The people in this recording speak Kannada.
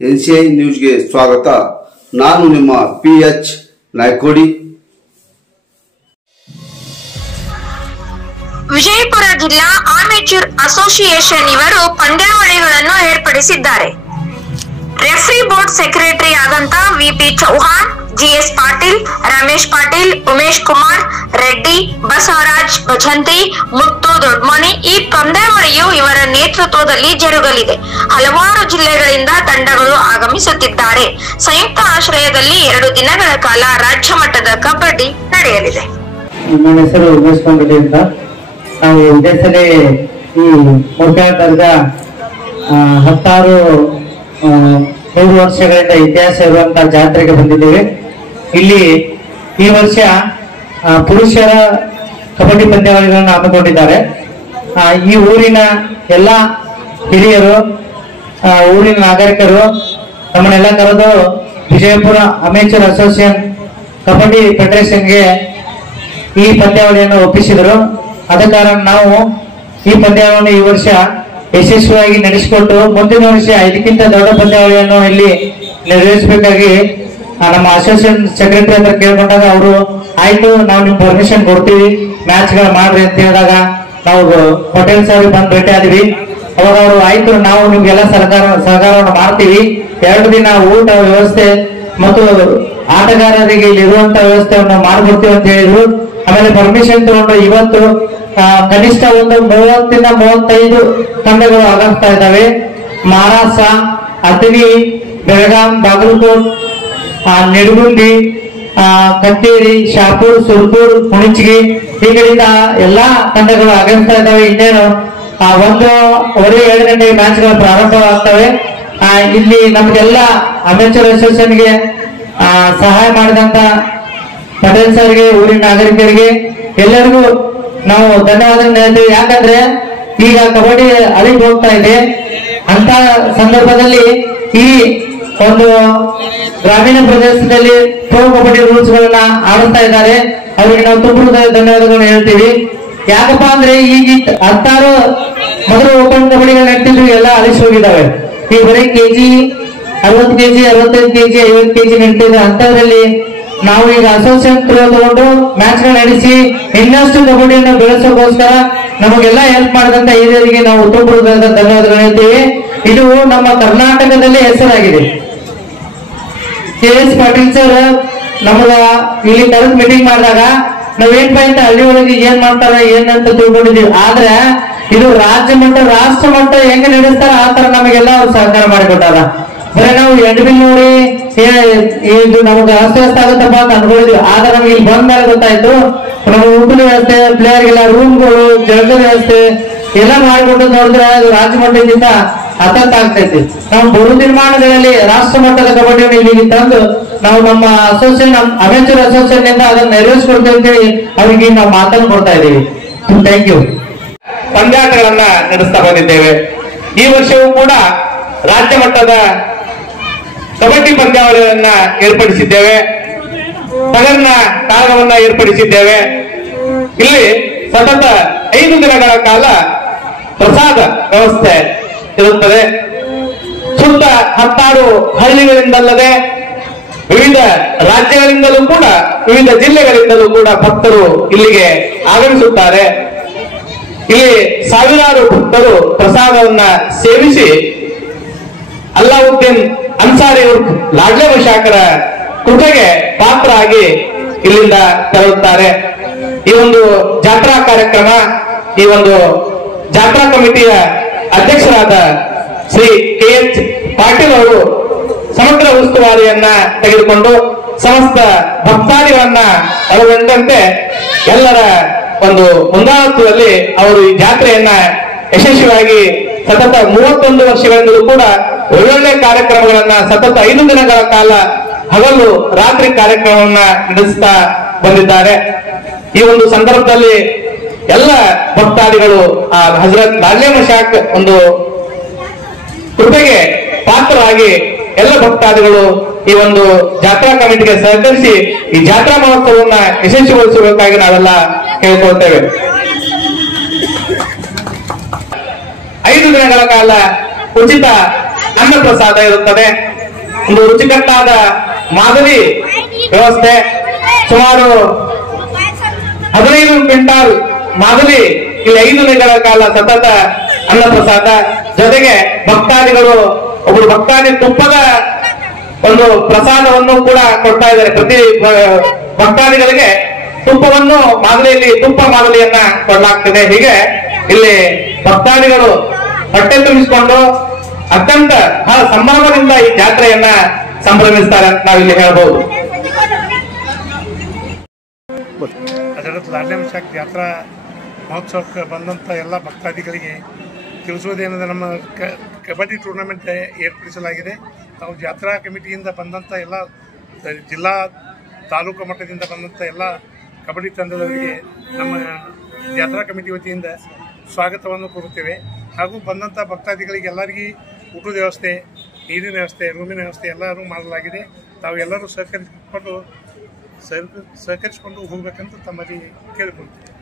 NCI ನ್ಯೂಸ್ಗೆ ಸ್ವಾಗತ. ನಾನು ನಿಮ್ಮ PH ನಾಯ್ಕೋಡಿ. ವಿಜಯಪುರ ಜಿಲ್ಲಾ ಆರ್ಮೇಚರ್ ಅಸೋಸಿಯೇಷನ್ ಇವರು ಪಂದ್ಯಾವಳಿಗಳನ್ನು ಏರ್ಪಡಿಸಿದ್ದಾರೆ. ರೆಫ್ರಿ ಬೋರ್ಡ್ ಸೆಕ್ರೆಟರಿ ಆದಂತ VP ಚೌಹಾಣ್, GS ಪಾಟೀಲ್, ರಮೇಶ್ ಪಾಟೀಲ್, ಉಮೇಶ್ ಕುಮಾರ್ ರೆಡ್ಡಿ, ಬಸವರಾಜ್ ಭಜಂತಿ, ಮುತ್ತು ದೊಡ್ಮನಿ ಈ ಪಂದ್ಯಾವಳಿಯು ಇವರ ನೇತೃತ್ವದಲ್ಲಿ ಜರುಗಲಿದೆ. ಹಲವಾರು ಜಿಲ್ಲೆಗಳಿಂದ ತಂಡಗಳು ಆಗಮಿಸುತ್ತಿದ್ದಾರೆ. ಸಂಯುಕ್ತ ಆಶ್ರಯದಲ್ಲಿ 2 ದಿನಗಳ ಕಾಲ ರಾಜ್ಯ ಮಟ್ಟದ ಕಬಡ್ಡಿ ನಡೆಯಲಿದೆ. ನನ್ನ ಹೆಸರು ಉಮೇಶ್ ಕುಮಾರ್ ಅಂತ. ನಾವು ಇದೇ ಸಲ ಈ ಕೋಟ್ಯಾಧರದ 100 ವರ್ಷಗಳಿಂದ ಇತಿಹಾಸ ಇರುವಂತಹ ಜಾತ್ರೆಗೆ ಬಂದಿದ್ದೇವೆ. ಇಲ್ಲಿ ಈ ವರ್ಷ ಪುರುಷರ ಕಬಡ್ಡಿ ಪಂದ್ಯಾವಳಿಗಳನ್ನು ಹಮ್ಮಿಕೊಂಡಿದ್ದಾರೆ. ಈ ಊರಿನ ಎಲ್ಲ ಹಿರಿಯರು, ಊರಿನ ನಾಗರಿಕರು ನಮ್ಮನ್ನೆಲ್ಲ ಕರೆದು ವಿಜಯಪುರ ಅಮೇಚರ್ ಅಸೋಸಿಯೇಷನ್ ಕಬಡ್ಡಿ ಫೆಡರೇಷನ್ಗೆ ಈ ಪಂದ್ಯಾವಳಿಯನ್ನು ಒಪ್ಪಿಸಿದರು. ಆದ ಕಾರಣ ನಾವು ಈ ಪಂದ್ಯಾವಳಿಯನ್ನು ಈ ವರ್ಷ ಯಶಸ್ವಿಯಾಗಿ ನಡೆಸಿಕೊಟ್ಟು ಮುಂದಿನ ವರ್ಷ ಇದಕ್ಕಿಂತ ದೊಡ್ಡ ಪಂದ್ಯಾವಳಿಯನ್ನು ಇಲ್ಲಿ ನಿರ್ವಹಿಸಬೇಕಾಗಿ ನಮ್ಮ ಅಸೋಸಿಯೇಷನ್ ಸೆಕ್ರೆಟರಿ ಹತ್ರ ಕೇಳ್ಕೊಂಡಾಗ ಅವರು ಆಯ್ತು, ನಾವು ನಿಮ್ಗೆ ಪರ್ಮಿಷನ್ ಕೊಡ್ತೀವಿ, ಮ್ಯಾಚ್ ಗಳು ಮಾಡ್ರಿ ಅಂತ ಹೇಳಿದಾಗ ನಾವು ಪಟೇಲ್ ಸರ್ ಬಂದು ಭೇಟಿ ಆದ್ವಿ. ಅವಾಗ ಅವರು ಆಯ್ತು, ನಾವು ನಿಮ್ಗೆಲ್ಲ ಸಹಕಾರವನ್ನು ಮಾಡ್ತೀವಿ, 2 ದಿನ ಊಟ ವ್ಯವಸ್ಥೆ ಮತ್ತು ಆಟಗಾರರಿಗೆ ಇಲ್ಲಿ ಇರುವಂತ ವ್ಯವಸ್ಥೆಯನ್ನು ಮಾಡ್ಕೊಡ್ತೀವಿ ಅಂತ ಹೇಳಿದ್ರು. ಆಮೇಲೆ ಪರ್ಮಿಷನ್ ತಗೊಂಡು ಇವತ್ತು ಕನಿಷ್ಠ ಒಂದು 30 ರಿಂದ 35 ತಂಡಗಳು ಆಗಮಿಸ್ತಾ ಇದ್ದಾವೆ. ಮಹಾರಾಷ್ಟ್ರ, ಅಥಣಿ, ಬೆಳಗಾಂ, ಬಾಗಲಕೋಟ್, ನಿಡಗುಂದಿ, ಕತ್ತೇರಿ, ಶಾಪುರ್, ಸುರ್ಪುರ್, ಹುಣಚಗಿ ಈ ಕಡೆಯಿಂದ ಎಲ್ಲಾ ತಂಡಗಳು ಆಗಮಿಸ್ತಾ ಇದ್ದಾವೆ. ಇನ್ನೇನು 1:30 ಗಂಟೆಗೆ ಮ್ಯಾಚ್ ಗಳು ಪ್ರಾರಂಭವಾಗ್ತವೆ. ಇಲ್ಲಿ ನಮ್ಗೆಲ್ಲ ಅಮೇಚರ್ ಅಸೋಸಿಯೇಷನ್ಗೆ ಸಹಾಯ ಮಾಡಿದಂತ ಪಟೇಲ್ ಸರ್ಗೆ, ಊರಿನ ನಾಗರಿಕರಿಗೆ ಎಲ್ಲರಿಗೂ ನಾವು ಧನ್ಯವಾದ ಹೇಳ್ತೀವಿ. ಯಾಕಂದ್ರೆ ಈಗ ಕಬಡ್ಡಿ ಅಳಿಗೆ ಹೋಗ್ತಾ ಇದೆ. ಅಂತ ಸಂದರ್ಭದಲ್ಲಿ ಈ ಒಂದು ಗ್ರಾಮೀಣ ಪ್ರದೇಶದಲ್ಲಿ ಪ್ರೋ ಕಬಡ್ಡಿ ರೂಲ್ಸ್ ಗಳನ್ನ ಆಡುತ್ತಾ ಇದ್ದಾರೆ. ಅವರಿಗೆ ನಾವು ತುಂಬ ಧನ್ಯವಾದಗಳನ್ನು ಹೇಳ್ತೀವಿ. ಯಾಕಪ್ಪ ಅಂದ್ರೆ ಈಗ 16 ಮೊದಲು ಓಪನ್ ಕಬಡ್ಡಿಗಳು ನಡ್ತಿದ್ರು, ಎಲ್ಲ ಅಳಿಸಿ ಹೋಗಿದ್ದಾವೆ. ಈಗ ಬರೀ KG 60 kg, 65 kg, 50 kg ನಡ್ತಿದ್ರು. ಅಂತದ್ರಲ್ಲಿ ನಾವು ಈಗ ಅಸೋಸಿಯೇಷನ್ ತಗೊಂಡು ಮ್ಯಾಚ್ ಗಳು ನಡೆಸಿ ಇನ್ನಷ್ಟು ಕಬಡ್ಡಿಯನ್ನು ಬೆಳೆಸೋಕೋಸ್ಕರ ನಮಗೆಲ್ಲ ಹೆಲ್ಪ್ ಮಾಡಿದಂತ ಹಿರಿಯರಿಗೆ ನಾವು ತುಂಬ ಧನ್ಯವಾದಗಳು ಹೇಳ್ತೀವಿ. ಇದು ನಮ್ಮ ಕರ್ನಾಟಕದಲ್ಲಿ ಹೆಸರಾಗಿದೆ. KS ಪಾಟೀಲ್ ಸರ್ ನಮಗ ಇಲ್ಲಿ ಕರೆದು ಮೀಟಿಂಗ್ ಮಾಡಿದಾಗ ನಾವೇನ್ಪಾ ಅಂತ ಹಳ್ಳಿ ಒಳಗೆ ಏನ್ ಮಾಡ್ತಾರ ಏನಂತ ತಿಳ್ಕೊಂಡಿದೀವಿ. ಆದ್ರೆ ಇದು ರಾಜ್ಯ ಮಟ್ಟ, ರಾಷ್ಟ್ರ ಮಟ್ಟ ಹೆಂಗ್ ನಡೆಸ್ತಾರ ಆ ತರ ನಮಗೆಲ್ಲ ಅವ್ರು ಸಹಕಾರ ಮಾಡಿಕೊಟ್ಟಾರ. ಬರೀ ನಾವು ಎಂಡ್ಬಿಲ್ ನೋಡಿ ಇದು ನಮ್ಗೆ ಅಸ್ತವ್ಯಸ್ತ ಆಗುತ್ತಪ್ಪ ಅಂತ ಅನ್ಕೊಂಡಿದ್ವಿ. ಆದ್ರೆ ನಮ್ಗೆ ಇಲ್ಲಿ ಬಂದ ಮೇಲೆ ಗೊತ್ತಾಯ್ತು, ನಮ್ಗೆ ಊಟದ ವ್ಯವಸ್ಥೆ, ಪ್ಲೇಯರ್ಗೆಲ್ಲ ರೂಮ್ಗಳು, ಜಳಕದ ವ್ಯವಸ್ಥೆ ಎಲ್ಲ ಮಾಡಿಕೊಟ್ಟು ನೋಡಿದ್ರೆ ಅದು ರಾಜ್ಯ ಮಟ್ಟದಿಂದ ಆಗ್ತೈತಿ. ನಾವು ಬಹು ನಿರ್ಮಾಣಗಳಲ್ಲಿ ರಾಷ್ಟ್ರ ಮಟ್ಟದ ಕಬಡ್ಡಿಯನ್ನು ಇಲ್ಲಿಗೆ ತಂದು ನಾವು ನಮ್ಮ ಅಸೋಸಿಯೇಷನ್ ಅಮೇಚರ್ ಅಸೋಸಿಯೇಷನ್ ನಿಂದ ಅದನ್ನ ನೆರವೇರಿಸ್ಕೊಡ್ತೇವೆ ಅಂತೇಳಿ ಅವರಿಗೆ ನಾವು ಮಾತನ್ನು ಕೊಡ್ತಾ ಇದ್ದೀವಿ. Thank you. ಪಂದ್ಯಾಟಗಳನ್ನ ನಡೆಸ್ತಾ ಬಂದಿದ್ದೇವೆ. ಈ ವರ್ಷವೂ ಕೂಡ ರಾಜ್ಯ ಮಟ್ಟದ ಕಬಡ್ಡಿ ಪಂದ್ಯಾವಳಿಯನ್ನ ಏರ್ಪಡಿಸಿದ್ದೇವೆ. ಸಗರ್ನ ಕಾಳಗವನ್ನ ಏರ್ಪಡಿಸಿದ್ದೇವೆ. ಇಲ್ಲಿ ಸತತ 5 ದಿನಗಳ ಕಾಲ ಪ್ರಸಾದ ವ್ಯವಸ್ಥೆ ಇರುತ್ತದೆ. ಸುತ್ತ 16 ಹಳ್ಳಿಗಳಿಂದಲ್ಲದೆ ವಿವಿಧ ರಾಜ್ಯಗಳಿಂದಲೂ ಕೂಡ, ವಿವಿಧ ಜಿಲ್ಲೆಗಳಿಂದಲೂ ಕೂಡ ಭಕ್ತರು ಇಲ್ಲಿಗೆ ಆಗಮಿಸುತ್ತಾರೆ. ಇಲ್ಲಿ ಸಾವಿರಾರು ಭಕ್ತರು ಪ್ರಸಾದವನ್ನ ಸೇವಿಸಿ ಅಲ್ಲಾವುದ್ದೀನ್ ಅನ್ಸಾರಿ ಲಾಡ್ಲೆ ಬಶಾಕರ ಕೃಪೆಗೆ ಪಾತ್ರ ಆಗಿ ಇಲ್ಲಿಂದ ತೆರಳುತ್ತಾರೆ. ಈ ಒಂದು ಜಾತ್ರಾ ಕಾರ್ಯಕ್ರಮ, ಈ ಒಂದು ಜಾತ್ರಾ ಕಮಿಟಿಯ ಅಧ್ಯಕ್ಷರಾದ ಶ್ರೀ KH ಪಾಟೀಲ್ ಅವರು ಸಮಗ್ರ ಉಸ್ತುವಾರಿಯನ್ನ ತೆಗೆದುಕೊಂಡು ಸಮಸ್ತ ಭಕ್ತಾದಿಗಳನ್ನ ಒಳಗೊಂಡಂತೆ ಎಲ್ಲರ ಒಂದು ಮುಂದಾಳತ್ವದಲ್ಲಿ ಅವರು ಈ ಜಾತ್ರೆಯನ್ನ ಯಶಸ್ವಿಯಾಗಿ ಸತತ 31 ವರ್ಷಗಳಿಂದಲೂ ಕೂಡ ಒಳ್ಳೊಳ್ಳೆ ಕಾರ್ಯಕ್ರಮಗಳನ್ನ ಸತತ 5 ದಿನಗಳ ಕಾಲ ಹಗಲು ರಾತ್ರಿ ಕಾರ್ಯಕ್ರಮವನ್ನ ನಡೆಸ್ತಾ ಬಂದಿದ್ದಾರೆ. ಈ ಒಂದು ಸಂದರ್ಭದಲ್ಲಿ ಎಲ್ಲ ಭಕ್ತಾದಿಗಳು ಆ ಹಜರತ್ ಲಾಡ್ಲೆ ಮಶಾಕ್ ಒಂದು ಕೃಪೆಗೆ ಪಾತ್ರರಾಗಿ ಎಲ್ಲ ಭಕ್ತಾದಿಗಳು ಈ ಒಂದು ಜಾತ್ರಾ ಕಮಿಟಿಗೆ ಸಹಕರಿಸಿ ಈ ಜಾತ್ರಾ ಮಹೋತ್ಸವವನ್ನ ಯಶಸ್ವಿಗೊಳಿಸಬೇಕಾಗಿ ನಾವೆಲ್ಲ ಕೇಳ್ಕೊಳ್ತೇವೆ. 5 ದಿನಗಳ ಕಾಲ ಉಚಿತ ಅನ್ನ ಪ್ರಸಾದ ಇರುತ್ತದೆ. ಒಂದು ರುಚಿಕಟ್ಟಾದ ಮಾದರಿ ವ್ಯವಸ್ಥೆ. ಸುಮಾರು 15 ಕ್ವಿಂಟಾಲ್ ಮಾದರಿ ಇಲ್ಲಿ 5 ದಿನಗಳ ಕಾಲ ಸತತ ಅನ್ನಪ್ರಸಾದ. ಜೊತೆಗೆ ಭಕ್ತಾದಿಗಳು ಒಬ್ಬರು ಭಕ್ತಾದಿ ತುಪ್ಪದ ಒಂದು ಪ್ರಸಾದವನ್ನು ಕೂಡ ಕೊಡ್ತಾ ಇದ್ದಾರೆ. ಪ್ರತಿ ಭಕ್ತಾದಿಗಳಿಗೆ ತುಪ್ಪವನ್ನು ಮಾದರಿಯಲ್ಲಿ ತುಪ್ಪ ಮಾದರಿಯನ್ನ ಕೊಡಲಾಗ್ತಿದೆ. ಹೀಗೆ ಇಲ್ಲಿ ಭಕ್ತಾದಿಗಳು ಹೊಟ್ಟೆ ತುಂಬಿಸಿಕೊಂಡು ಅತ್ಯಂತ ಸಂಭ್ರಮದಿಂದ ಈ ಜಾತ್ರೆಯನ್ನ ಸಂಭ್ರಮಿಸ್ತಾರೆ ಅಂತ ನಾವಿಲ್ಲಿ ಹೇಳ್ಬಹುದು. ಅದರದ್ದು ಲಾಡ್ಯಂಶಾಕ್ ಜಾತ್ರಾ ಮಹೋತ್ಸವಕ್ಕೆ ಬಂದಂಥ ಎಲ್ಲ ಭಕ್ತಾದಿಗಳಿಗೆ ತಿಳಿಸುವುದೇನೆಂದರೆ ನಮ್ಮ ಕಬಡ್ಡಿ ಟೂರ್ನಮೆಂಟ್ ಏರ್ಪಡಿಸಲಾಗಿದೆ. ನಾವು ಜಾತ್ರಾ ಕಮಿಟಿಯಿಂದ ಬಂದಂಥ ಎಲ್ಲ ಜಿಲ್ಲಾ ತಾಲೂಕು ಮಟ್ಟದಿಂದ ಬಂದಂಥ ಎಲ್ಲ ಕಬಡ್ಡಿ ತಂಡದವರಿಗೆ ನಮ್ಮ ಜಾತ್ರಾ ಕಮಿಟಿ ವತಿಯಿಂದ ಸ್ವಾಗತವನ್ನು ಕೋರುತ್ತೇವೆ. ಹಾಗೂ ಬಂದಂಥ ಭಕ್ತಾದಿಗಳಿಗೆ ಎಲ್ಲರಿಗೂ ಊಟದ ವ್ಯವಸ್ಥೆ, ನೀರಿನ ವ್ಯವಸ್ಥೆ, ರೂಮಿನ ವ್ಯವಸ್ಥೆ ಎಲ್ಲರೂ ಮಾಡಲಾಗಿದೆ. ತಾವು ಎಲ್ಲರೂ ಸಹಕರಿಸಿಕೊಂಡು ಹೋಗಬೇಕಂತ ತಮ್ಮಲ್ಲಿ ಕೇಳಿಕೊಳ್ತೇವೆ.